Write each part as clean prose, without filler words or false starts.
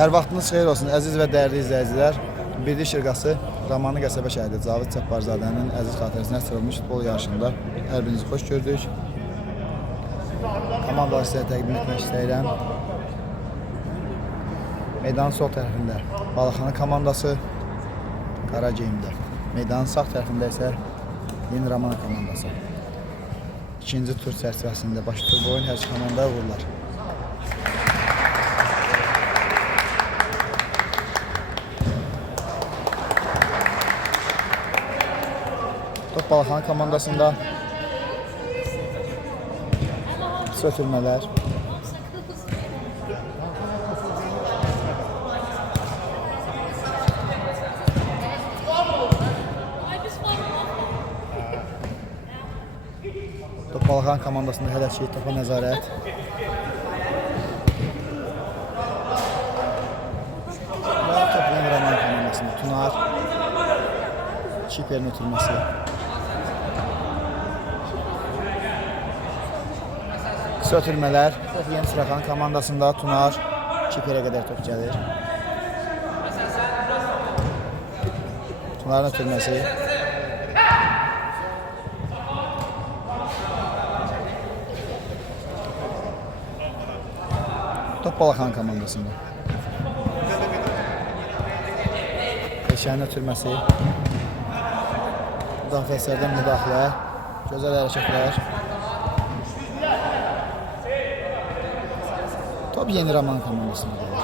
Hər vaxtınız xeyir olsun, əziz və dəyərli izləyicilər. Birlik Şirqası Ramanlı qəsəbə şəhidi Cavid Cəbbarzadənin əziz xatirəsinə açılmış futbol yarışında hər birinizi xoş gördük. Komandaları sizə təqdim etmək istəyirəm. Meydanın sol tərəfində Balaxanı komandası qara geyimdə. Meydanın sağ tərəfində isə Yeni Ramana komandası. İkinci tur çərçivəsində baş tur boyun hər iki komandaya uğurlar. Top Balaxanı komandasında sötürmələr. Top Balaxanı komandasında hələ ki topa nəzarət. Və top Yeni Ramana komandasında Tunar. Kiperin ötürməsi. Ötürmələr. Yeni Sıraxan komandasında Tunar Kiperə qədər top gəlir. Tunarın ötürməsi. Top Balaxanı komandasında. Eşənin ötürməsi. Müdafiəçilərdən müdaxilə. Gözəl hərəkətlər. Top Yeni Ramana komandasına gelir.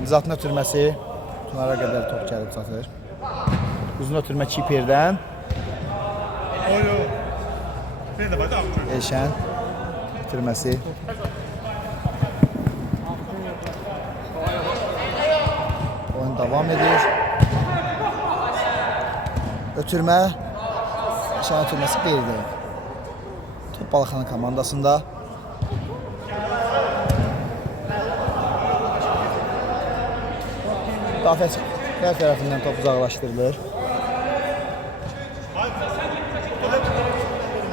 Nizatın ötürməsi. Tunara qədər top gəlib çatır. Uzun ötürmə Kiperdən. Eşən ötürməsi. Oyun davam edir. Ötürmə. Eşən ötürməsi qeyri. Top Balaxanı komandasında. Müdafiəçi hər tərəfindən top uzaqlaşdırılır.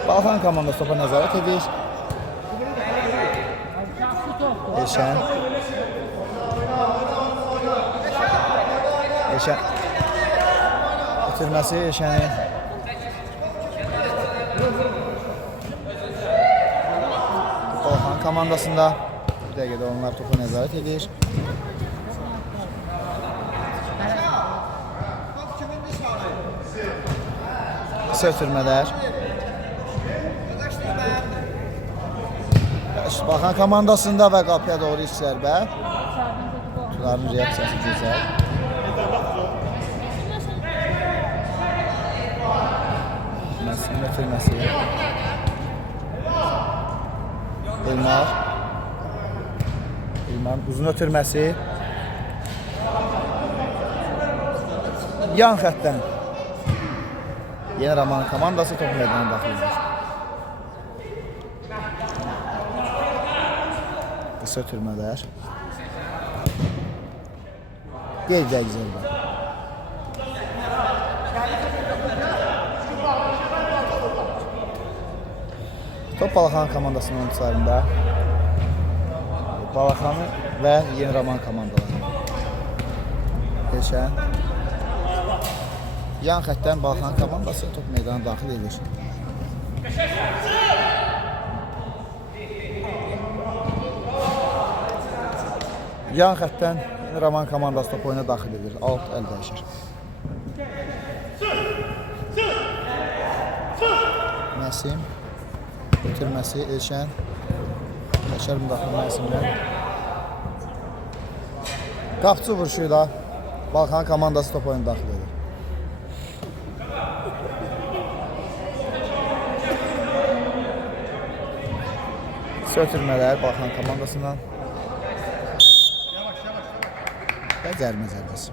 Balaxanı komandası topa nəzarət edir. Eşən. Eşən. Ötürməsi Eşənin. Balaxanı komandasında bir dəqiqədə onlar topa nəzarət edir. Qısa ötürmələr. Balaxanı komandasında və qapıya doğru ilk zərbə. Tunarın reaksiyası gözəl. Məsələn ötürməsi. Elmar. Elmarın uzun ötürməsi. Yan xəttdən Yeni Ramana komandası top meydana daxil edir. Qısa ötürmələr. Bir dəqiq zərbə. Top Balaxanı komandasının oyuncularında Balaxanı və Yeni Ramana komandaları. Eşən. Yan xəttdən Balaxanı komandası top meydana daxil edir. Yan xəttdən Yeni Ramana komandası top oyuna daxil edir. Alt əl dəyişir. Məsim. Ötürməsi Elşən. Təşər müdaxilə Məsimdən. Qapçı vuruşuyla Balaxanı komandası top oyuna daxil edir. Ötürmələr Balaxanı komandasından. Və cərimə zərbəsi.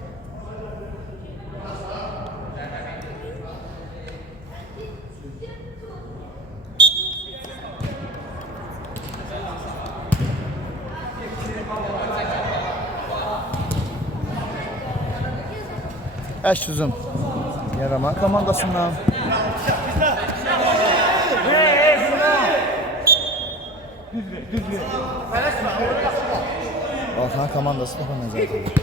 Əş hücum Yeni Ramana komandasından. Balxan komandası topa nəzarət edir.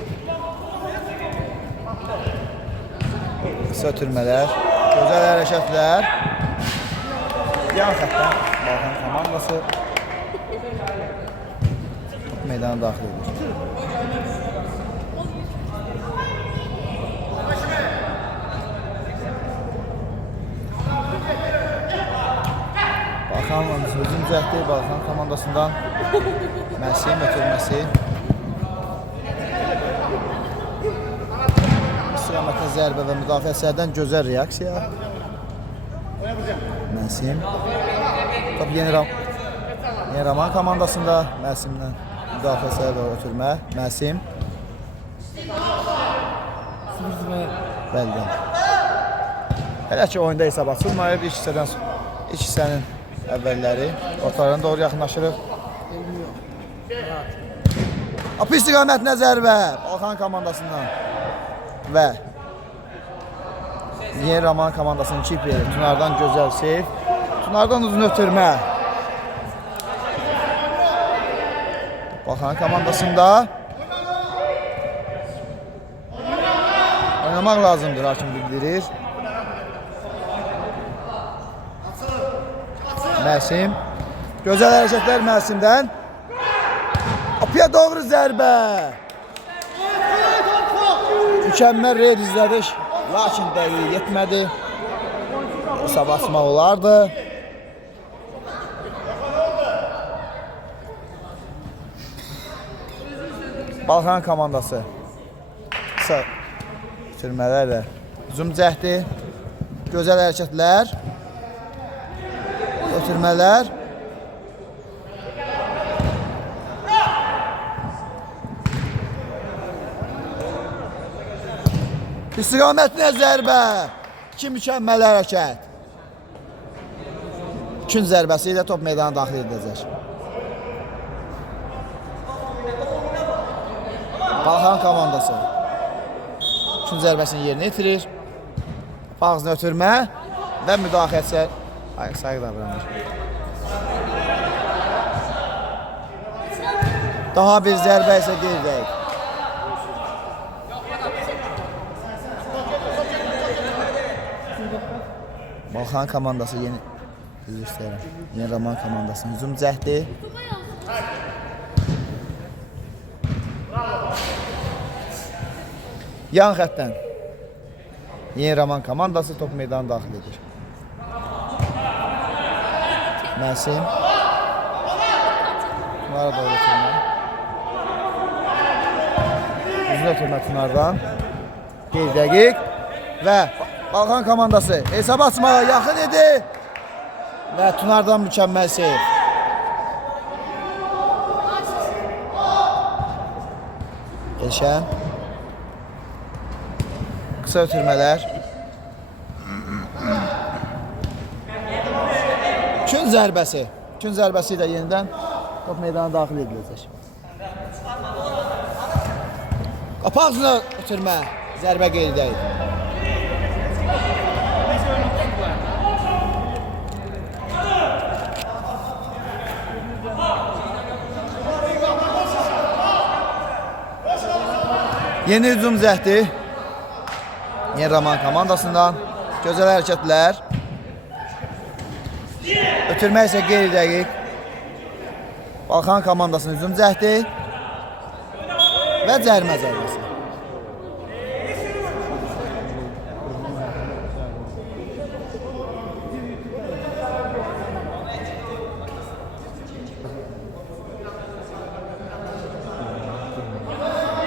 Qısa ötürmələr, gözəl hərəkətlər. Yan xətdən Balxan komandası meydana daxil edir. Balxan hücum cəhdi Balxan komandasından Məsim ötürməsi. İstiqamətə zərbə və müdafiəçilərdən gözəl reaksiya. Məsim. Top yeni Raman komandasında Məsimdən müdafiəçilərə doğru ötürmə. Məsim. Bəli. Hələ ki oyunda hesab açılmayıb. İlk hissənin əvvəlləri ortalarına doğru yaxınlaşırıq. Apı istiqamətinə zərbə Balxan komandasından və Yeni Raman komandasının kiperi Tunardan gözəl seyf. Tunardan uzun ötürmə. Balxan komandasında oynamaq lazımdır, hakim bildirir. Məsim. Gözəl hərəkətlər Məsimdən. Apıya doğru zərbə. Mükəmməl reyd izlədik. Lakin dəqiq yetmədi. Hesab açmaq olardı. Balxan komandası qısa itirmələrlə hücum cəhdi. Gözəl hərəkətlər. Ötürmələr. İstiqamətinə zərbə. 2 mükəmməl hərəkət. Kün zərbəsi ilə top meydana daxil edəcək. Balxan komandası kün zərbəsini yerinə yetirir. Ağzını ötürmə və müdaxiləçilər sayıq davranır. Daha bir zərbə isə geridəyik. Balxan komandası yeni Raman komandasının hücum cəhdi. Yan xətdən Yeni Raman komandası top meydana daxil edir. Məsim. Tunara doğru ötürmə. Uzun ötürmə Tunardan. Bir dəqiq və Balxan komandası hesab açmağa yaxın idi və Tunardan mükəmməl seyf. Elşən. Qısa ötürmələr. Kün zərbəsi. Kün zərbəsi ilə yenidən top meydana daxil ediləcək. Qapağına ötürmə. Zərbə qeydəydi. Yeni hücum cəhdi Yeni Raman komandasından gözəl hərəkətlər. Ötürmə isə qeyri-dəqiq. Balxan komandasının hücum cəhdi və cərimə zərbəsi.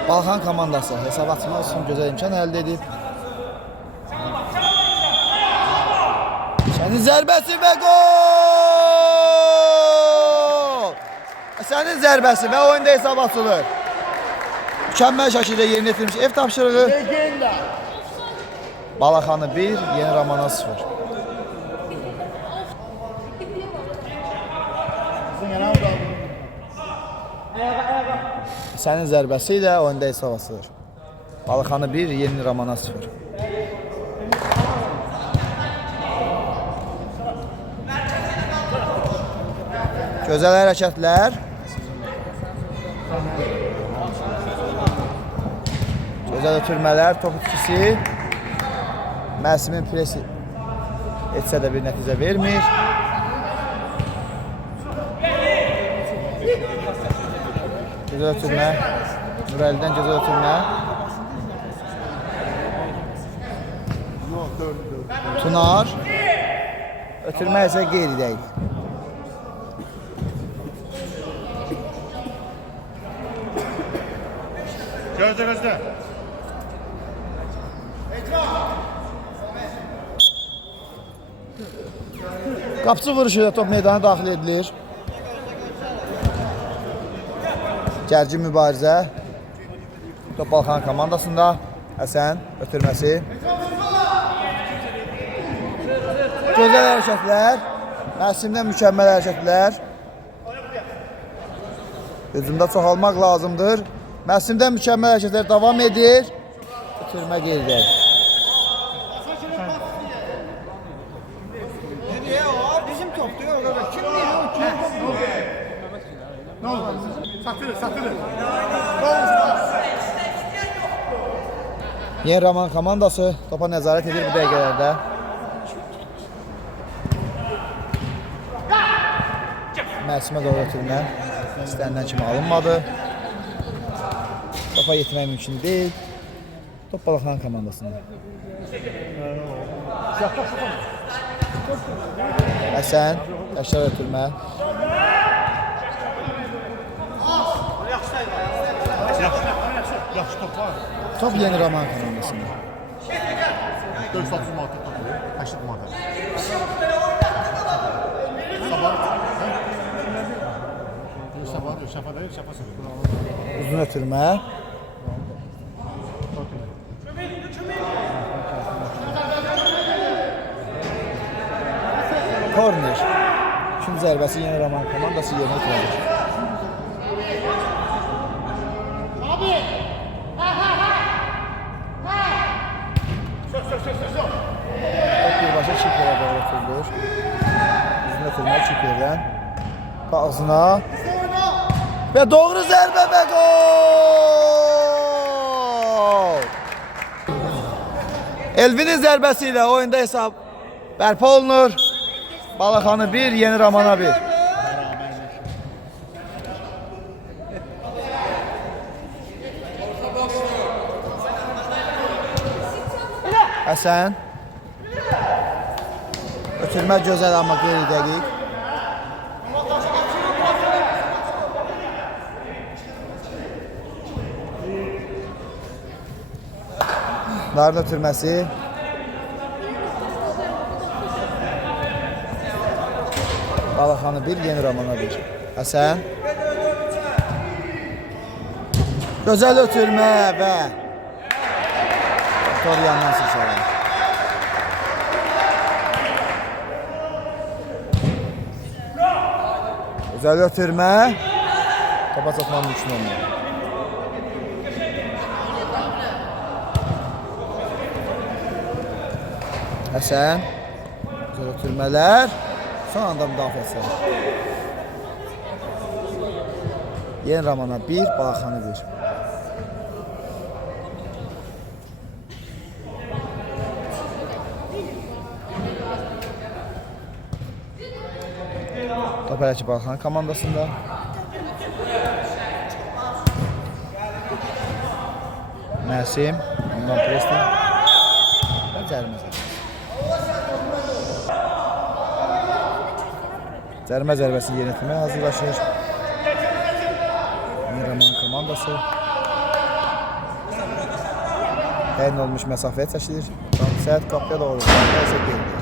Balxan komandası hesab açmaq üçün gözəl imkan əldə edib. Sənin zərbəsi və gol! Sənin zərbəsi və oyunda hesab açılır. Mükəmməl şəkildə yerinə yetirmiş ev tapşırığı. Balaxanı 1, Yeni Ramana 0. Sənin zərbəsi ilə oyunda hesab açılır. Balaxanı 1, Yeni Ramana 0. Gözəl hərəkətlər. Gözəl ötürmələr, top itkisi. Məsimin presi etsə də bir nəticə vermir. Gözəl ötürmə. Nurəlidən gözəl ötürmə. Tunar. Ötürmə isə qeyri deyil. Gözlə. Qapçı vuruşu da top meydana daxil edilir. Gərgin mübarizə. Top Balxan komandasında. Həsən ötürməsi. Gözəl hərəkətlər. Məsimdən mükəmməl hərəkətlər. Hücumda çoxalmaq lazımdır. Məsimdən mükəmməl hərəkətlər davam edir. Ötürmə geridəyir. Yeni Raman komandası topa nəzarət edir bu dəqiqələrdə. Məsimə doğru ötürmə istənilən kimi alınmadı. Topa yetmək mümkün deyil. Top Balxan komandasında. Həsən, təşkil ötürmə. Yaxşı top var. Top Yeni Raman komandasında. 430 manat topu, 80 manat. Sabah değil, şafa söylüyor. Uzun ötürmə. Korner. İkinci zərbəsi Yeni Raman komandası yerinə yetirir. Top birbaşa Çiperə doğru ötürülür. Uzun ötürmə Çiperdən. Ağzına. Və doğru zərbə və gol! Elvinin zərbəsi ilə oyunda hesab bərpa olunur. Balxanı 1, Yeni Ramana 1. Həsən. Ötürmə gözəl amma qeyri dəqiq. Narın ötürməsi. Balxanı 1, Yeni Ramana 1. Həsən. Gözəl ötürmə və Tor yandan sıçrar. Gözəl ötürmə. Topa çatmaq mümkün olmuyor. Həsən. Gözəl ötürmələr. Son anda müdafiəsi. Yeni Ramana 1, Balxanı 1. Top hələ ki Balxan komandasında. Məsim, ondan Preston. Və cərimə zərbəsi. Cərimə zərbəsini yönetməyə hazırlaşır. Yeni Raman komandası. Təyin olmuş məsafəyə çəkilir. Səhət qapıya doğru. Nəysə gelir.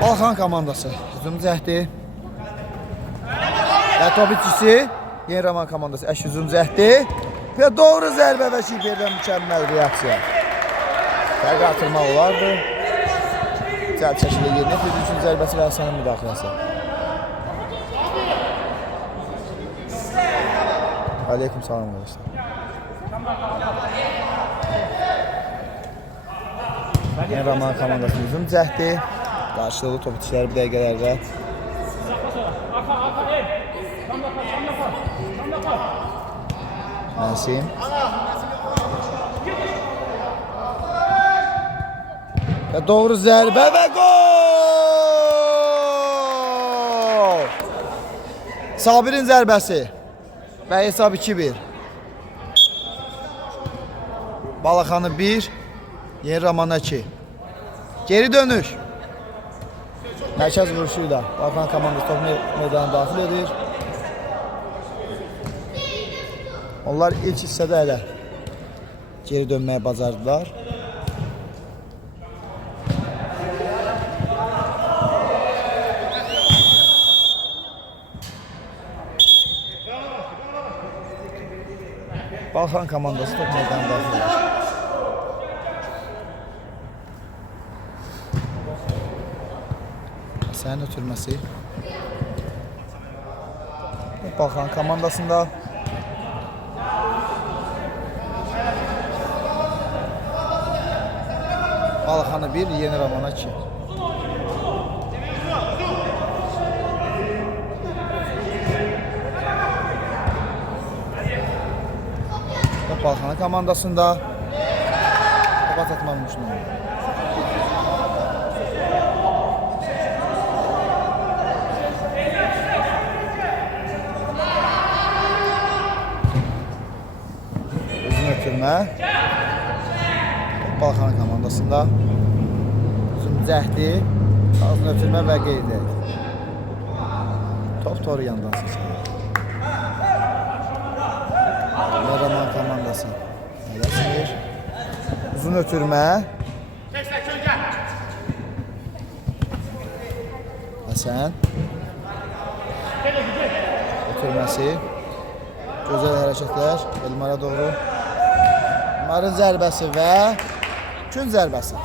Balxan komandası hücum cəhdi. Və top itkisi Yeni Raman komandası hücum cəhdi. Və doğru zərbə və Şiperdən mükəmməl reaksiya. Fərqi artırmaq olardı. cəld şəkildə yerinə yetirdi. Üçüncü zərbəsi və Həsənin müdaxiləsi. Aleyküm salam qardaşlar. Yeni Raman komandasının hücum cəhdi. Qarşılıqlı top itişləri bu dəqiqələrdə. Məsim. Və doğru zərbə və gol! Sabirin zərbəsi. Və hesab 2-1. Balaxanı 1, Yeni Ramana 2. Geri dönüş. Mərkəz vuruşuyla Balaxanı komandası top meydana daxil edir. Onlar ilk hissədə elə geri dönməyə bacardılar. Balaxanı komandası top meydana daxil edir. Həsənin ötürməsi. Balaxanı komandasında Balaxanı 1, Yeni Ramana 2. Balaxanı komandasında topa atmanın düşünüyorum. Uzun ötürmə. Balaxanı komandasında uzun cəhdi, uzun ötürmə və qeydi. Top toru yandan seçilir. Raman komandası. Eləsinir. Uzun ötürmə. Həsən. Ötürməsi. Gözəl hərəkətlər. Elmara doğru. Elmarın zərbəsi və gün zərbəsi.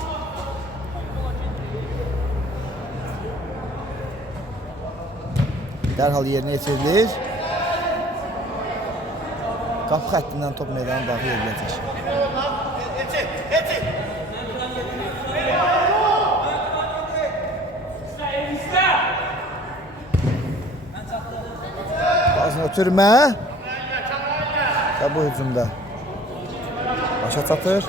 Dərhal yerinə yetirilir. Qapı xəttindən top meydana daxil ediləcək. Bazını ötürmə və bu hücumda başa çatır.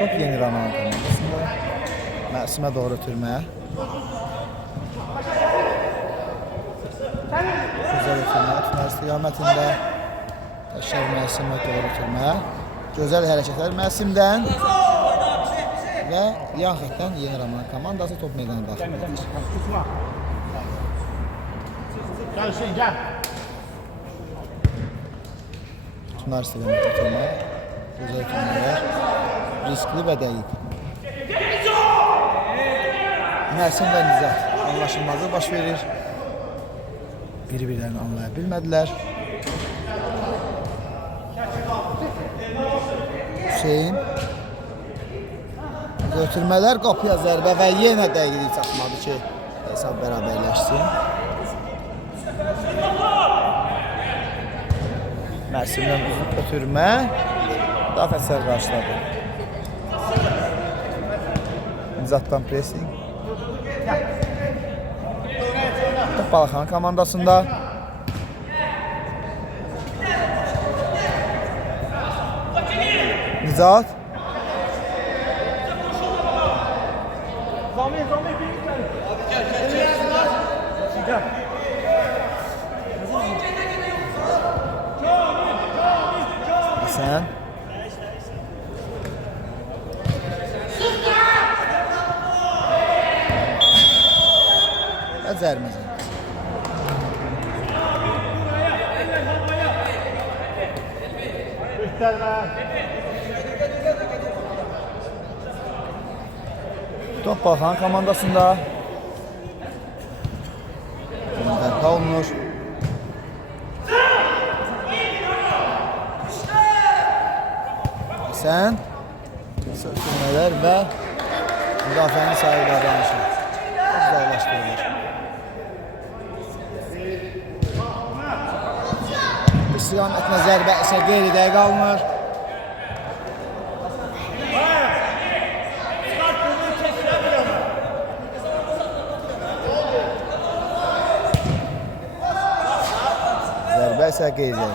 Top Yeni Raman komandasında. Məsimə doğru ötürmə. Güzel ötürmə. Tünər istiqamətində. Təşər Məsimə doğru ötürmə. Gözəl hərəkətlər Məsimdən və yan xətdən Yeni Raman komandası top meydana daxil edir. Gəl Hüseyin, gəl. Tünər istiqamətində ötürmə. Gözəl ötürmələr. Riskli və dəqiq. Məsim və Nizat anlaşılmazlıq baş verir. Bir-birlərini anlaya bilmədilər. Hüseyin. Ötürmələr qapıya zərbə və yenə dəqiqlik çatmadı ki, hesab bərabərləşsin. Məsimdən uzun ötürmə. Müdafiəçilər qarşıladı. Nizatdan pressing. Balaxanı komandasında Nizat. Həsən. Və zərməzən. Top Balaxanı komandasında bərpa olunur. Həsən sürtürmələr və müdafiənin sahibi davranışı. uzaqlaşdırılır. İstiqamətlə zərbə isə qeyridə qalmır. Zərbə isə qeyridə.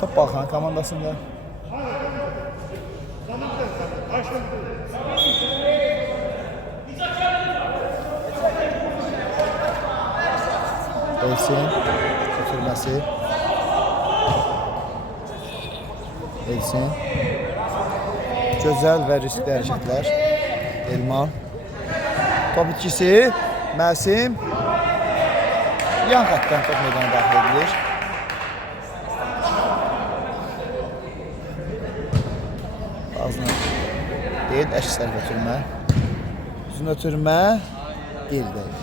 Top Balxan komandasında. Elsin götürməsi. Elsin. Gözəl və riskli hərəkətlər. Elman. Top itkisi. Məsim. Yan xəttdən top meydana daxil edilir. Ağzına deyil, əksər götürmə. Üzün ötürmə. Geri deyil.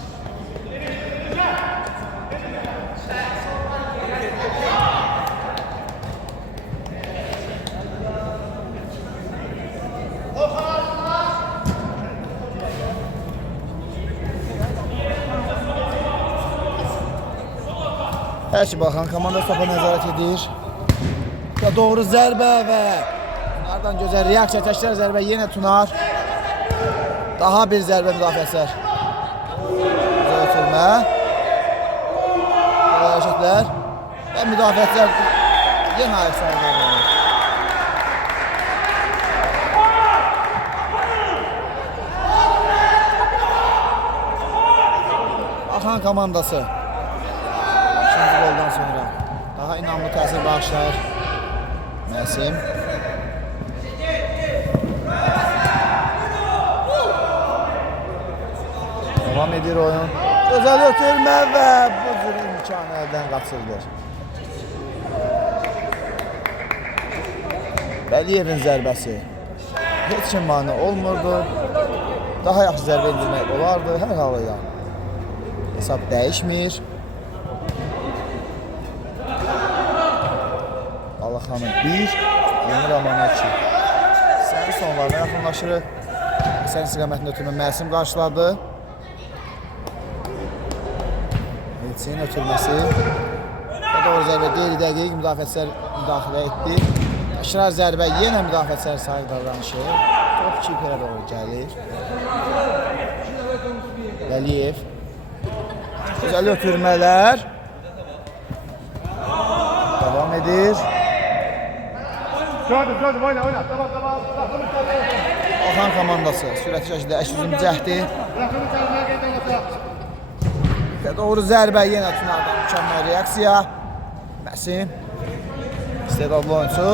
Hər ki, Balxan komanda topa nəzarət edir. Və doğru zərbə və bunlardan gözəl reaksiya təşkil zərbə yenə Tunar. Daha bir zərbə müdafiəçilər. Güzel ötürmə. Hərəkətlər və müdafiəçilər yenə ayıq səhərlər. Balxan komandası ikinci goldan sonra daha inamlı təsir bağışlar. Məsim. Devam edir oyun. Gözəl ötürmə və bu cür imkanı əldən qaçırdır. Vəliyevin zərbəsi heç kim mane olmurdu. Daha yaxşı zərbə indirmək olardı hər halıyla. Hesab dəyişmir. Balxanı 1, Yeni Ramana 2. Sənin sonlarına yaxınlaşırıq. Sənin istiqamətində ötürmə Məsim qarşıladı. Elçinin ötürməsi. Və doğru zərbə qeyri-dəqiq müdafiəçilər müdaxilə etdi. Təkrar zərbə yenə müdafiəçilər sahib davranışı. Top kiperə doğru gəlir. Vəliyev. Gözəl ötürmələr. Devam edir. Gördüm, oyna. Tamam. Balxan komandası sürətli şəkildə əks-üzüm cəhdi. Və doğru zərbə yenə Tunardan mükəmməl reaksiya. Məsim. İstedadlı oyuncu.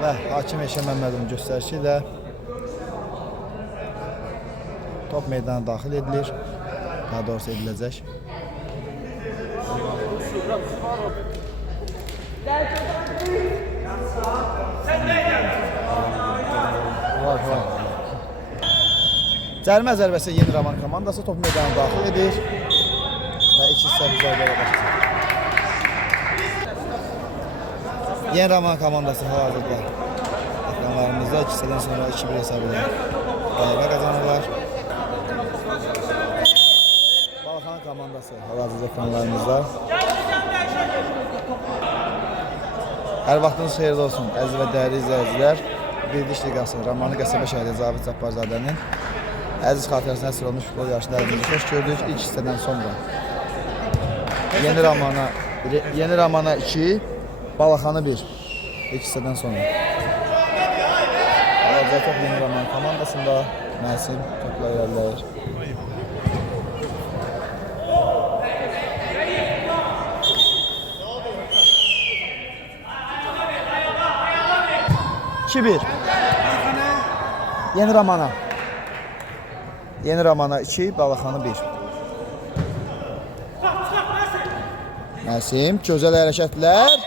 Və Hakim Eşən Məmmədovun göstərişi ilə top meydana daxil edilir. Daha doğrusu ediləcək. Var. Cərimə zərbəsi Yeni Raman komandası top meydana daxil edir. Və iki hissəli zərbəyə başlayır. Yeni Raman komandası hal-hazırda ekranlarımızda 2 hissədən sonra 2-1 hesabı ilə qələbə qazanırlar. Balxan komandası hal-hazırda ekranlarımızda. Hər vaxtınız xeyirli olsun, əziz və dəyərli izləyicilər. Bildiş Liqası Ramanlı Qəsəbə şəhəri Zabit Cabbarzadənin əziz xatirəsinə əsr olmuş futbol yarışlarımızı xoş gördük. İlk hissədən sonra Yeni Ramana 2, Balxanı 1. İlk hissədən sonra. Hal-hazırda top Yeni Raman komandasında. Məsim topla irəliləyir. Yeni Ramana 2, Balxanı 1. Məsim, gözəl hərəkətlər.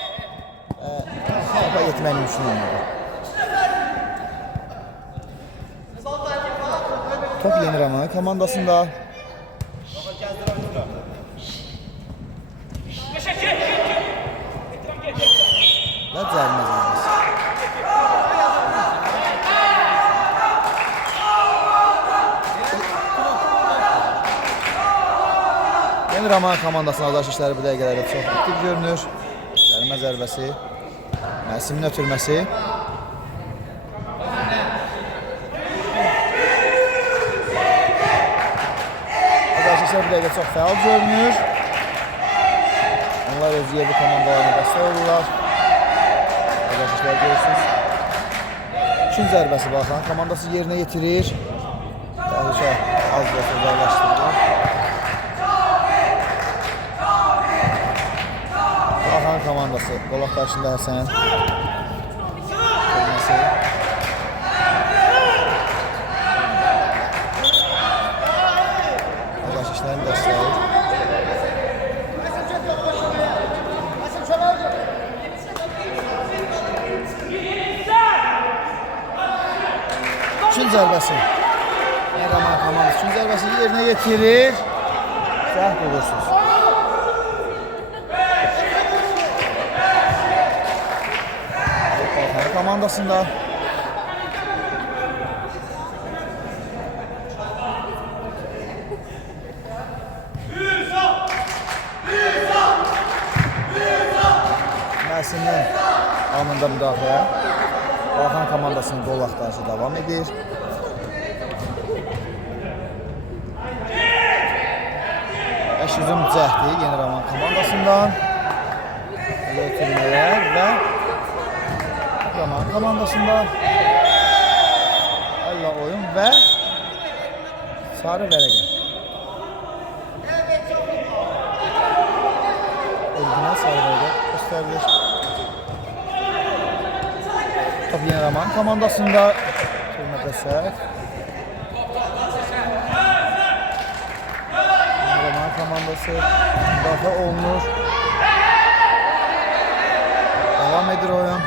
Topa yetmək mümkün olmadı. Top Yeni Ramana komandasında. cərimə zərbəsi. Yeni Roman komandasının azarış işləri bu dəqiqələrdə çox aktiv görünür. Cərimə zərbəsi, Məsimin ötürməsi. Azarış işləri bu dəqiqə çox fəal görünür. Onlar öz yerli komandalarına dəstək olurlar. Azarış işləri görürsünüz. İkinci zərbəsi Balxanın komandası yerinə yetirir. Təhlükə az da uzaqlaşdırılır. Balxanın komandası qol axtarışında Həsən. Azarış işlərini dəstəyi. Üçüncü zərbəsi. Roman komandası üçüncü zərbəsini yerinə yetirir. Cəhd olursunuz. Balxanın komandasında. Məsindən anında müdafiə. Balxan komandasının qol axtarışı davam edir. Hücum cəhdi Yeni Roman komandasından. Ötürmələr və Roman komandasında Allah oyun və sarı vərəqə. Orijinal sarı vərəqə göstərilir. Top Yeni Roman komandasında. Türmədə səhv. Komandası müdafiə olunur. Devam edir oyun.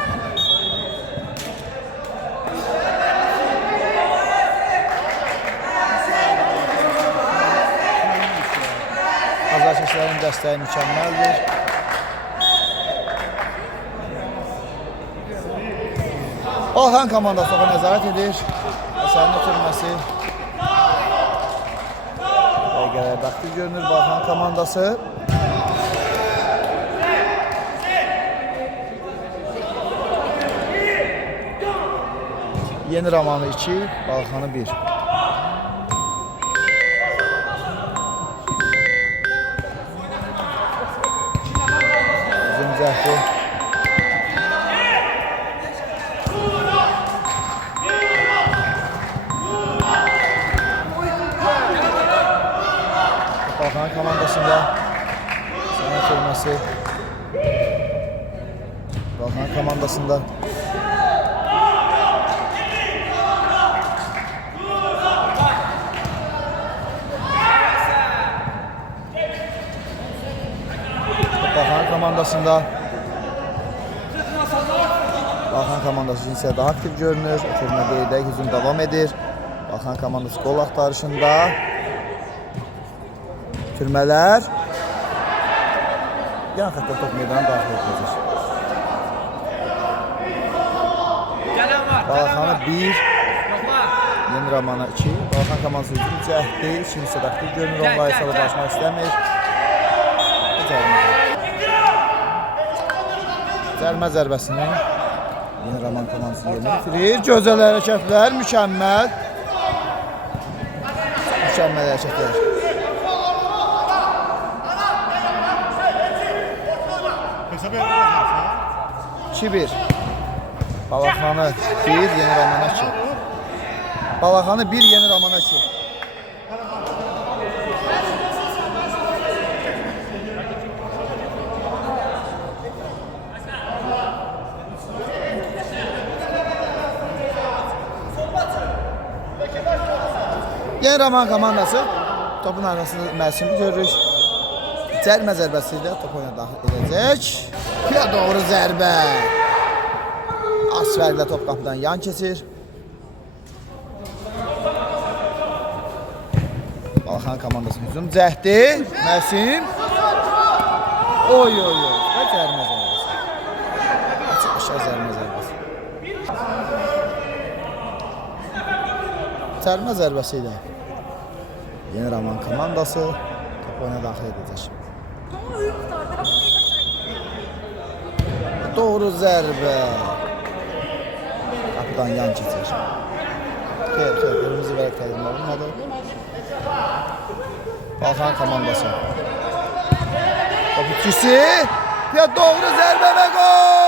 Azarış işlərinin dəstəyi mükəmməldir. Balxan komandası topa nəzarət edir. Əsərin ötürməsi. Dəqiqələrdə aktiv görünür Balxan komandası. Yeni Romanı 2, Balxanı 1. Uzun cəhdi. Balxan komandasında sənət olması. Balxan komandasında Balxan komandası cinsə daha aktiv görünür. Ötürmə qeydək hücum davam edir. Balxan komandası qol axtarışında. Türmələr. Yan xəttə top meydana daxil edilir. Balxanı 1, Yeni Romanı 2. Balxan komandası hücum cəhdi. İkinci aktiv görünür. Onunla hesabı başlamaq istəmir. Cərimə zərbəsini Yeni Roman komandası yerinə yetirir. Gözəl hərəkətlər, mükəmməl. Mükəmməl hərəkətlər. 2-1. Balxanı 1, Yeni Romanı 2. Balxanı 1, Yeni Romanı 2. Yeni Roman komandası topun arasında Məsumi görürük. Cərimə zərbəsi ilə top oyuna daxil edəcək. Piya doğru zərbə. Az fərqlə top qapıdan yan keçir. Balxan komandası hücum cəhdi. Məsim. Oy. Və cərimə zərbəsi. Açıq Aşağı zərmə zərbəsi. Zərmə zərbəsi ilə Yeni Roman komandası top oyuna daxil edəcək. Doğru zərbə. Qapıdan yan keçir. Xeyr, qırmızı vərəq təqdim olunmadı. Balxan komandası. Top itkisi və doğru zərbə və gol!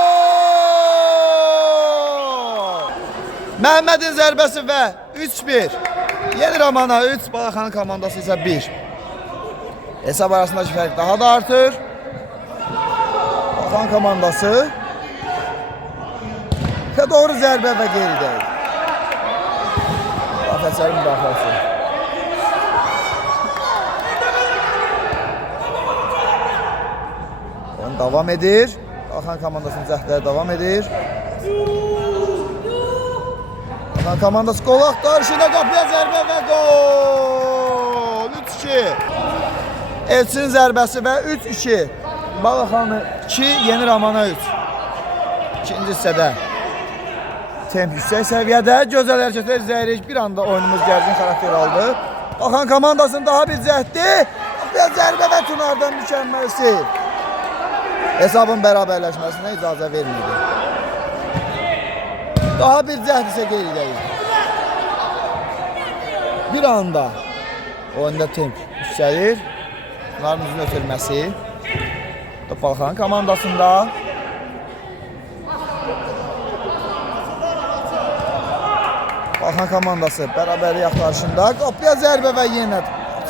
Məhəmmədin zərbəsi və 3-1. Yeni Romana 3, Balxan komandası isə 1. Hesab arasındakı fərq daha da artır. Balxan komandası və doğru zərbə və geri deyil. Afəsərin müdafiəsi. Oyun davam edir. Balxan komandasının cəhdləri davam edir. Balxan komandası qol axtarışında qapıya zərbə və gol! 3-2. Elçinin zərbəsi və 3-2. Balxanı 2, Yeni Romana 3. İkinci hissədə temp yüksək səviyyədə, gözəl hərəkətlər izləyirik. Bir anda oyunumuz gərgin xarakter aldı. Balxan komandasının daha bir cəhdi. Qapıya zərbə və Tunardan mükəmməl. Hesabın bərabərləşməsinə icazə verməydi. Daha bir cəhd isə qeydəyir. Bir anda oyunda temp yüksəlir. Bunların üzün ötürməsi. Balxan komandasında. Balxan komandası bərabərlik axtarışında. Qapıya zərbə və yenə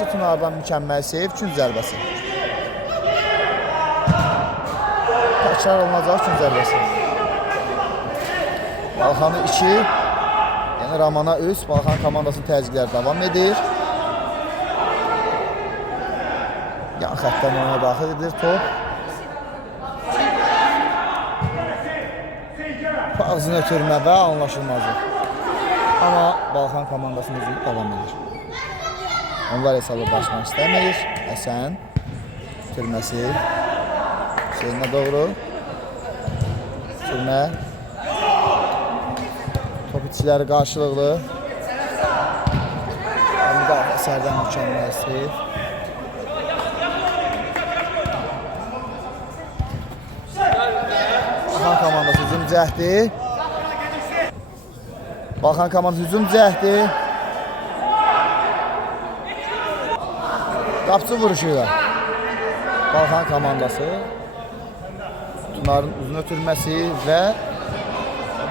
Tunardan mükəmməl seyf. Üçüncü zərbəsi. Təkrar olunacaq üçün zərbəsi. Balxanı 2, Yeni Romana 3. Balxan komandasının təzyiqləri davam edir. Yan xəttdən ona daxil edir top. Ağzını ötürmə və anlaşılmazdır. Amma Balxan komandasının üzrü davam edir. Onlar hesabı başlamaq istəmir. Həsən ötürməsi. Şeyinə doğru. Sürmə. Top içiləri qarşılıqlı. Müdafiə sərdən mükəmməl istəyir. Balxan komandası hücum cəhdi. Balxan komandası hücum cəhdi. Qapçı vuruşuyla Balxan komandası Tunarın uzun ötürməsi və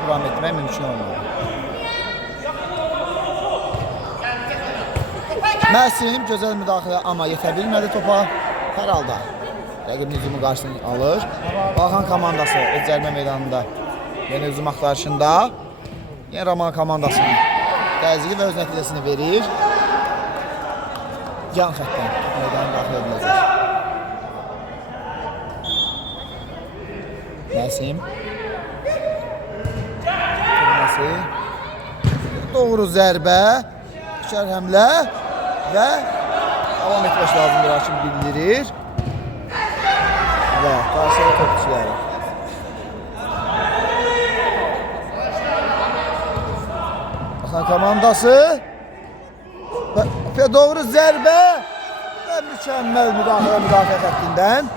devam etmək mümkün olmadı. Məsim gözəl müdaxilə, amma yetə bilmədi topa. Hər halda rəqibin hücumu qarşısını alır. Balxan komandası öz cərimə meydanında yeni hücum axtarışında Yeni Roman komandasının təzyiqi və öz nəticəsini verir. Yan xəttdən meydana daxil ediləcək. Məsim. Doğru zərbə. Düşər həmlə və davam etmək lazımdır, hakim bildirir. Və qarşıya topçuları. Balxan komandası və doğru zərbə və mükəmməl müdafiə xəttindən.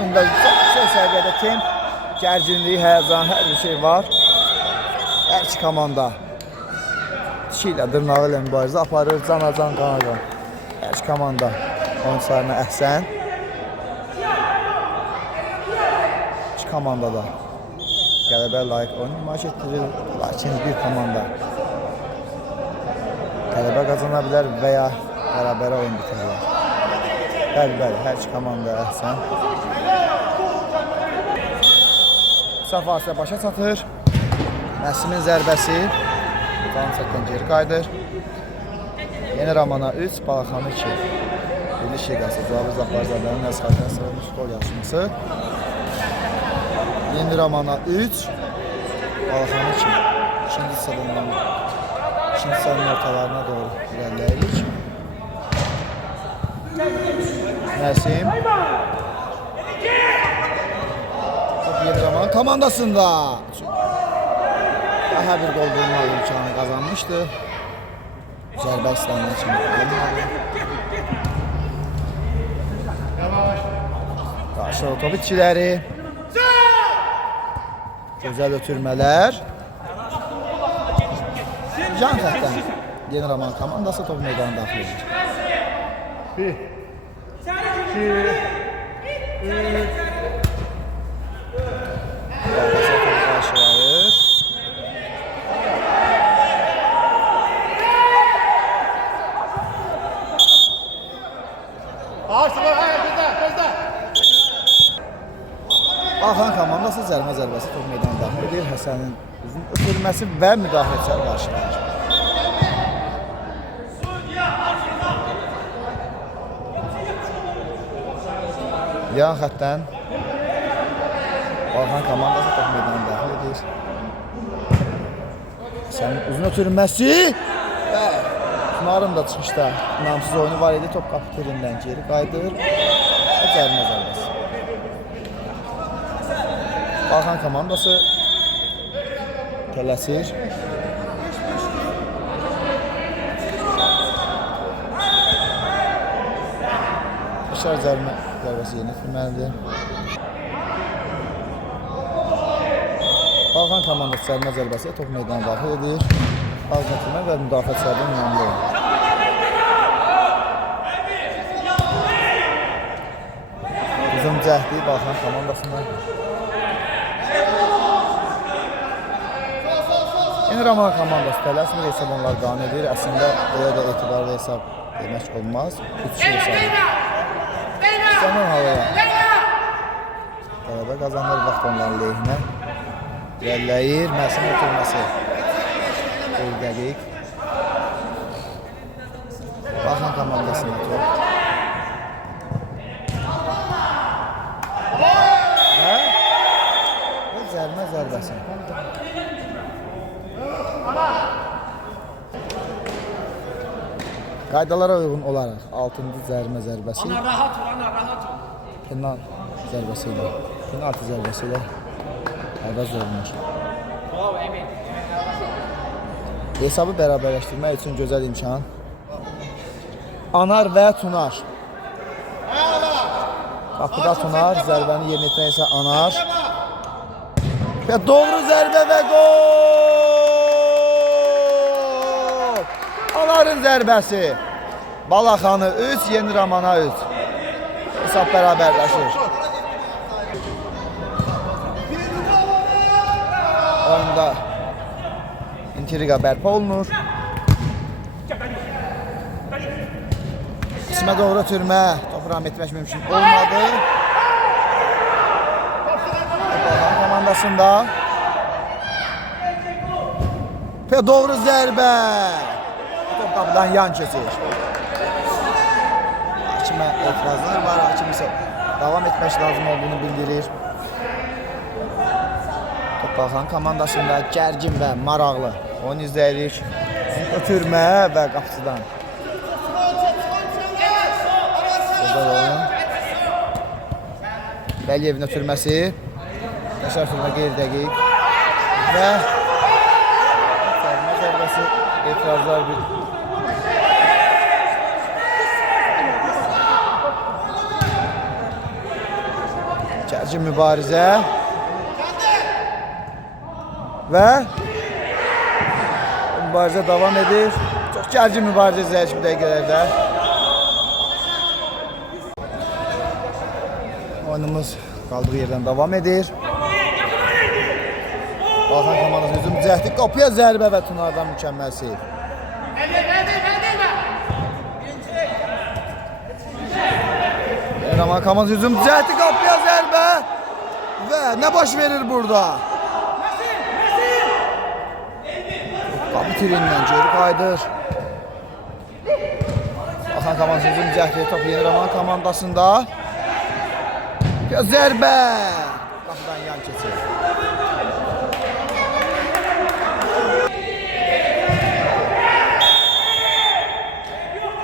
Onda yüksək səviyyədə temp, gərginlik, həyəcan, hər bir şey var. Hər iki komanda dişi ilə, dırnağı ilə mübarizə aparır, can-can, qana-can. Hər iki komanda oyuncularına əhsən. İki komanda da qələbə layiq oyun nümayiş etdirir, lakin bir komanda qələbə qazana bilər və ya bərabərə oyun bitirirlər. Bəli, hər iki komanda əhsən. Safasilə başa çatır. Məsimin zərbəsi Balxan çəkdən geri qayıdır. Yeni Romana 3, Balxanı 2. Birlik Şiqası, Cavuz Zafarzadənin əzxarətən sırılmış gol yarışması. Yeni Romana 3, Balxanı 2. İkinci sıranın ortalarına doğru ilerləyirik. Məsim. Yeni Raman komandasında. Daha bir gol bulma imkanı kazanmıştı. Zərbə İslam'ın için olmadı. Qarşı top itkiləri. Gözəl ötürmələr. Can xətdən Yeni Raman komandası top meydana daxil edir. 1, 2, 3. Qarşılayır. Ağırsın bak, hayır, gözlə. Axan komandası zərmə zərbəsi top meydana daxil edir. Həsənin uzun ötürməsi və müdaxiləçilər qarşılayır. Yan xətdən Axan komandası top meydana daxil edir. Həsənin uzun ötürməsi və Tunarın da çıxışda inamsız oyunu var idi. Top kapitelindən geri qayıdır və zərmə zərbəsi. Axan komandası tələsir. Başar zərbəsi yeni etməlidir. Axan komandası zərmə zərbəsi top meydana daxil edir. Azmetmə və müdafiəçilərdən önəmli olur. Uzun cəhdi Axan komandasına. Yeni Raman komandası tələsmir hesab onları qane edir. Əslində belə də etibarlı hesab demək olmaz. 3-2 hesabı. Zaman havaya. Qələbə qazanır vaxt onların lehinə. Gəlləyir, Məsin ötürməsi. 1 dəqiq. Axan komandasında top. Və zərmə zərbəsi. Qaydalara uyğun olaraq 6-cı zərmə zərbəsi. Ana rahat ol. Penal zərbəsi ilə, penaltı zərbəsi ilə əvəz olunur. Bravo Emin. Hesabı bərabərləşdirmək üçün gözəl imkan. Anar və Tunar. Qapıda Tunar, zərbəni yerinə etmək isə Anar. Və doğru zərbə və gol! Anarın zərbəsi. Balaxanı 3, Yeni Ramana 3. Hesab bərabərləşir. Oyunda intriqa bərpa olunur. İsmə doğru ötürmə. Topu ram etmək mümkün olmadı. Baxan komandasında. Və doğru zərbə. Top qapıdan yan keçir. Hakimə etirazlar var. Hakim isə davam etmək lazım olduğunu bildirir. Baxan komandasında gərgin və maraqlı oyun izləyirik. Ötürmə və qapıdan. Gözəl oyun. Bəliyevin ötürməsi. Təşərrüfünə qeyri dəqiq. Və zərbəsi etirazlar bir. Gərgin mübarizə. Və mübarizə davam edir. Çox gərgin mübarizə izləyəcək bu dəqiqələrdə. Oyunumuz qaldığı yerdən davam edir. Baxan komandası hücum cəhdi, qapıya zərbə və Tunardan mükəmməl seyf. Raman komandası hücum cəhdi, qapıya zərbə və nə baş verir burada? Kapitelindən geri qayıdır. Baxan komandası hücum cəhdi, top Yeni Raman komandasında. Və zərbə! Qapıdan yan keçir.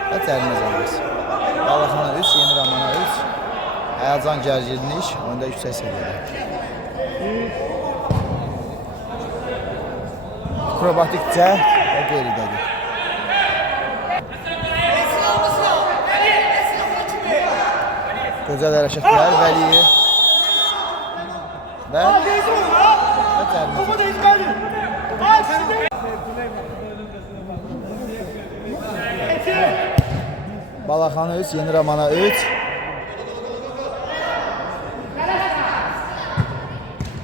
Və zərbə zərbəsi. Balaxana 3, Yeni Ramana 3. Həyəcan gərginlik, oyunda yüksək səviyyədə. Akrobatik cəhd və geridədir. Gözəl hərəkətlər Vəliyev və Balaxanı 3, Yeni Ramana 3.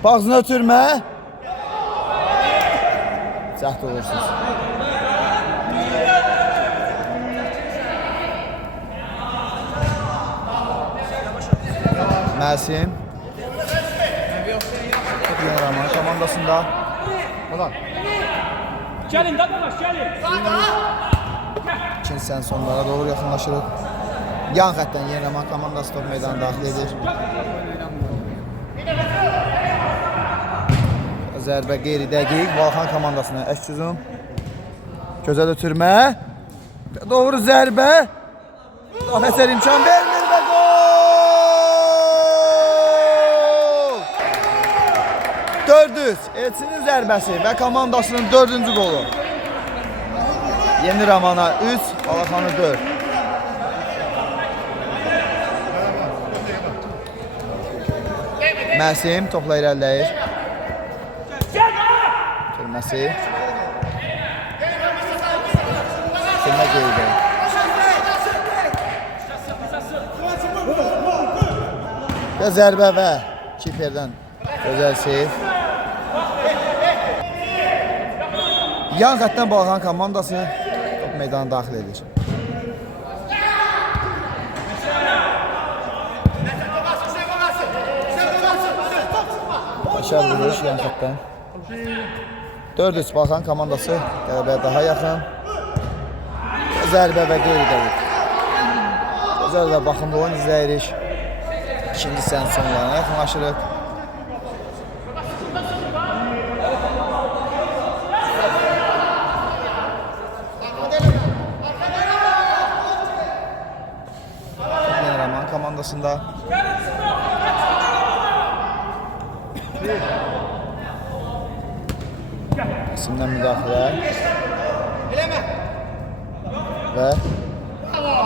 Bağzına ötürmə. Cəhd olursunuz. Məsim. Yeni Ramana komandasında. Gəlin, dadaş, gəlin. İkinci sən sonlara doğru yaxınlaşırıq. Yan xəttdən Yeni Ramana komandası top meydanı daxil edir. Zərbə qeyri-dəqiq. Balxan komandasına əks hücum. Gözəl ötürmə. Doğru zərbə. Müdafiəçilər imkan vermir və gol! 400. Elçinin zərbəsi və komandasının 4-cü qolu. Yeni Ramana 3, Balaxanı 4. Məsim topla irəliləyir. Türməsi. Türmə qeyri. Və zərbə və kiperdən gözəl seyf. Yan xəttdən Balaxan komandası top meydana daxil edir. Başar vuruş yan xəttdən. 4-3 Balaxan komandası qələbəyə daha yaxın. Zərbə və qeyri-dəqiq. Gözəl və baxımlı oyun izləyirik. İkinci sən sonlarına yaxınlaşırıq. Yeni Ramana komandasında. Simdən müdaxilə. Və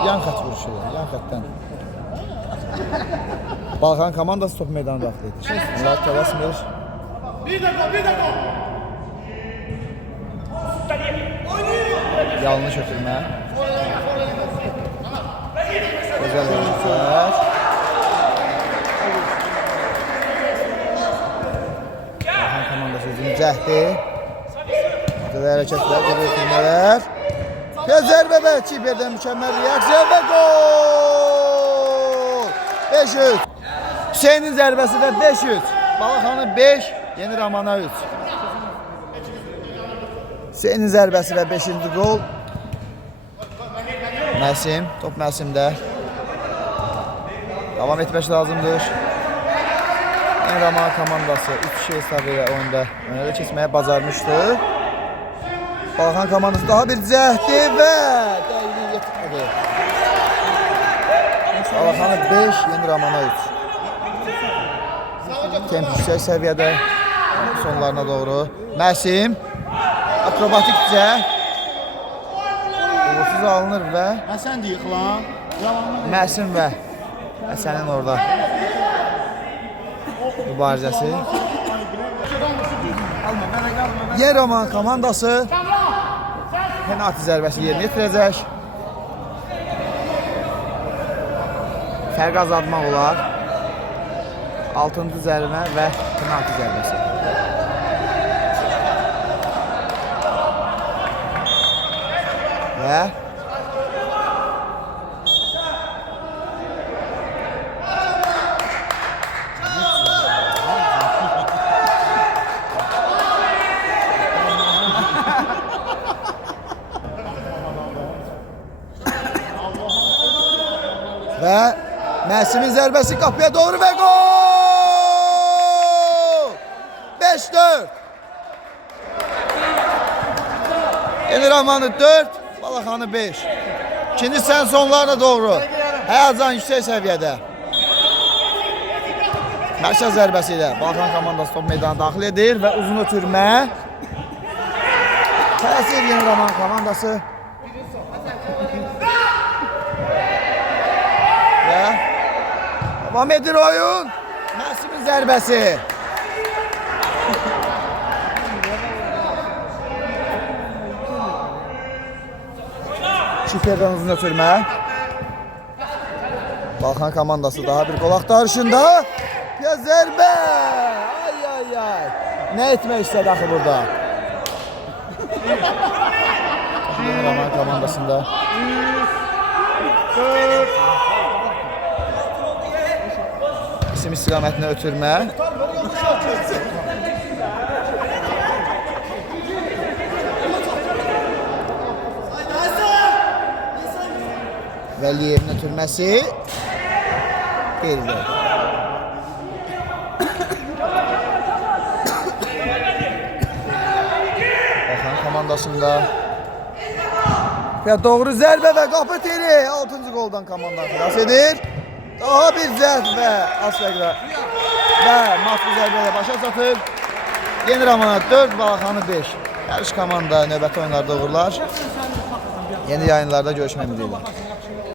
yan xət vuruşu, yan xətdən. Balxan komandası top meydana daxil edir. Murad tələsmir. Yanlış ötürmə. Gözəl hərəkətlər. Balxan komandası hücum cəhdi. Gözəl hərəkətlər, gözəl ötürmələr. Zərbə və kiperdən mükəmməl reaksiya və gol! 5-3. Hüseynin zərbəsi və 5-3. Balaxanı 5, Yeni Ramana 3. Hüseynin zərbəsi və 5-ci gol. Məsim, top Məsimdə. Davam etmək lazımdır. Yeni Ramana komandası 3 şey hesabı ilə oyunda önələ keçməyə bacarmışdı. Balaxan komandası daha bir cəhdi və dəqiqliyi yetirmədi. Balaxanı 5, Yeni Ramana 3. Temp yüksək səviyyədə sonlarına doğru. Məsim akrobatik cəhd. Uğursuz alınır və Həsən deyik lan. Məsim və Həsənin orada mübarizəsi. Yeni Ramana komandası penalti zərbəsi yerinə yetirəcək. Fərq azaltmaq olar. 6-cı zərbə və penalti zərbəsi. Və və Məsimin zərbəsi qapıya doğru və gol! 5-4. Yeni Ramanı 4, Balaxanı 5. İkinci sən sonlarına doğru. Həyəcan yüksək səviyyədə. Mərkəz zərbəsi ilə Balkan komandası top meydana daxil edir və uzun ötürmə. Təsir Yeni Roman komandası. Və davam edir oyun. Nəsimin zərbəsi. Şiferdən uzun ötürmə. Balkan komandası daha bir qol axtarışında. Ya zərbə. Ay ay ay. Nə etmək istədi axı burada? Yeni Roman komandasında. 4. İsim istiqamətinə ötürmə. Vəliyevin ötürməsi. Qeyridir. Balkan komandasında. Və doğru zərbə və qapı tiri 6-cı qoldan komandanı xilas edir. Daha bir zərb və Asfəqrə və matlı zərbə ilə başa çatır. Yeni Romana 4, Balkanı 5. Yarış komanda növbəti oyunlarda uğurlar. Yeni yayınlarda görüşmək ümidiyle.